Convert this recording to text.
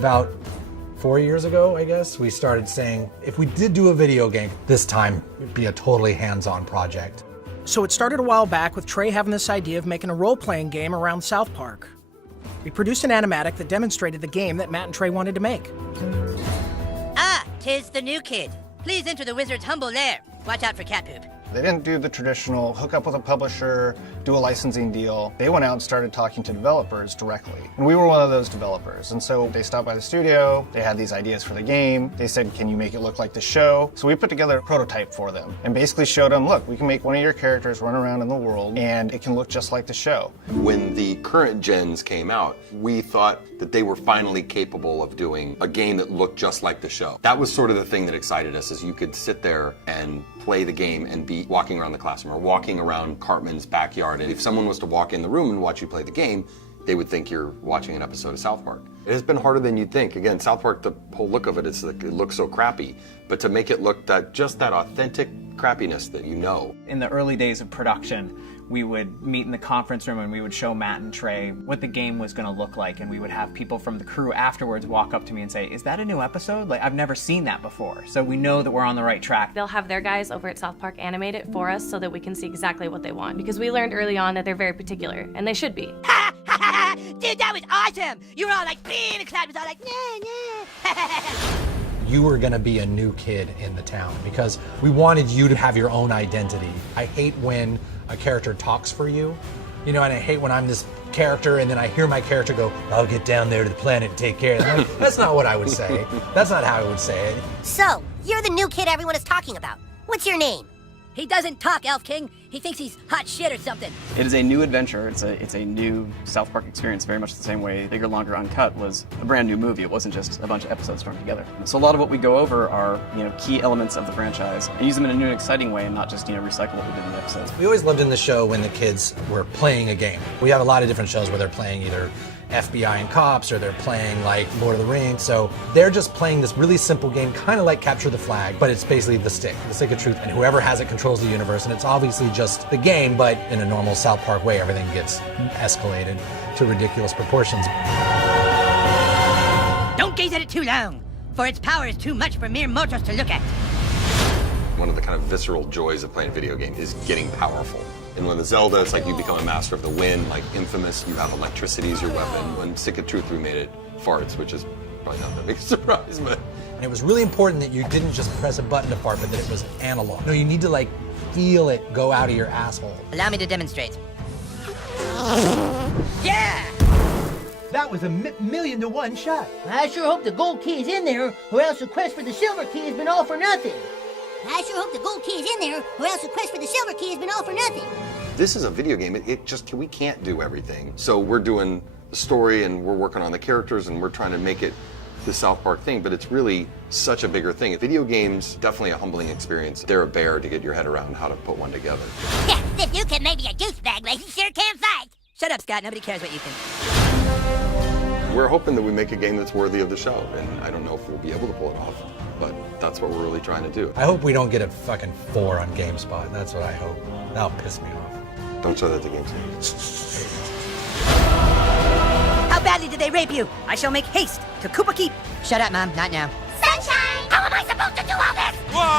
About 4 years ago, I guess, we started saying, if we did do a video game, this time it'd be a totally hands-on project. So it started a while back with Trey having this idea of making a role-playing game around South Park. We produced an animatic that demonstrated the game that Matt and Trey wanted to make. Ah, 'tis the new kid. Please enter the wizard's humble lair. Watch out for cat poop. They didn't do the traditional hook up with a publisher, do a licensing deal. They went out and started talking to developers directly. And we were one of those developers. And so they stopped by the studio, they had these ideas for the game. They said, can you make it look like the show? So we put together a prototype for them and basically showed them, look, we can make one of your characters run around in the world and it can look just like the show. When the current gens came out, we thought that they were finally capable of doing a game that looked just like the show. That was sort of the thing that excited us, is you could sit there and play the game and be walking around the classroom or walking around Cartman's backyard. And if someone was to walk in the room and watch you play the game, they would think you're watching an episode of South Park. It has been harder than you'd think. Again, South Park, the whole look of it is like, it looks so crappy. But to make it look just that authentic crappiness that you know. In the early days of production, we would meet in the conference room and we would show Matt and Trey what the game was going to look like, and we would have people from the crew afterwards walk up to me and say, is that a new episode? Like, I've never seen that before. So we know that we're on the right track. They'll have their guys over at South Park animate it for us so that we can see exactly what they want, because we learned early on that they're very particular, and they should be. Dude, that was awesome! You were all like, beam, and Cloud was all like, nah. You were gonna be a new kid in the town because we wanted you to have your own identity. I hate when a character talks for you, you know, and I hate when I'm this character and then I hear my character go, I'll get down there to the planet and take care of them. That's not what I would say. That's not how I would say it. So, you're the new kid everyone is talking about. What's your name? He doesn't talk, Elf King. He thinks he's hot shit or something. It is a new adventure. It's a new South Park experience, very much the same way Bigger, Longer, Uncut was a brand new movie. It wasn't just a bunch of episodes thrown together. So a lot of what we go over are, key elements of the franchise and use them in a new and exciting way and not just, recycle what we did in the episodes. We always loved in the show when the kids were playing a game. We have a lot of different shows where they're playing either FBI and cops, or they're playing like Lord of the Rings. So they're just playing this really simple game, kind of like Capture the Flag, but it's basically the stick of truth. And whoever has it controls the universe. And it's obviously just the game, but in a normal South Park way, everything gets escalated to ridiculous proportions. Don't gaze at it too long, for its power is too much for mere mortals to look at. One of the kind of visceral joys of playing a video game is getting powerful. And when the Zelda, it's like you become a master of the wind, like Infamous, you have electricity as your weapon. When Stick of Truth, we made it farts, which is probably not the biggest surprise, but. And it was really important that you didn't just press a button to fart, but that it was analog. No, you need to feel it go out of your asshole. Allow me to demonstrate. Yeah! That was a million to one shot. I sure hope the gold key is in there, or else the quest for the silver key has been all for nothing. I sure hope the gold key is in there, or else the quest for the silver key has been all for nothing. This is a video game. We can't do everything. So we're doing the story and we're working on the characters and we're trying to make it the South Park thing, but it's really such a bigger thing. Video games, definitely a humbling experience. They're a bear to get your head around how to put one together. Yeah, this new kid may be a douchebag, but he sure can fight. Shut up, Scott. Nobody cares what you think. We're hoping that we make a game that's worthy of the show, and I don't know if we'll be able to pull it off, but that's what we're really trying to do. I hope we don't get a fucking 4 on GameSpot. That's what I hope. That'll piss me off. Don't show that to GameSpot. How badly did they rape you? I shall make haste to Koopa Keep. Shut up, Mom. Not now. Sunshine! How am I supposed to do all this? Whoa!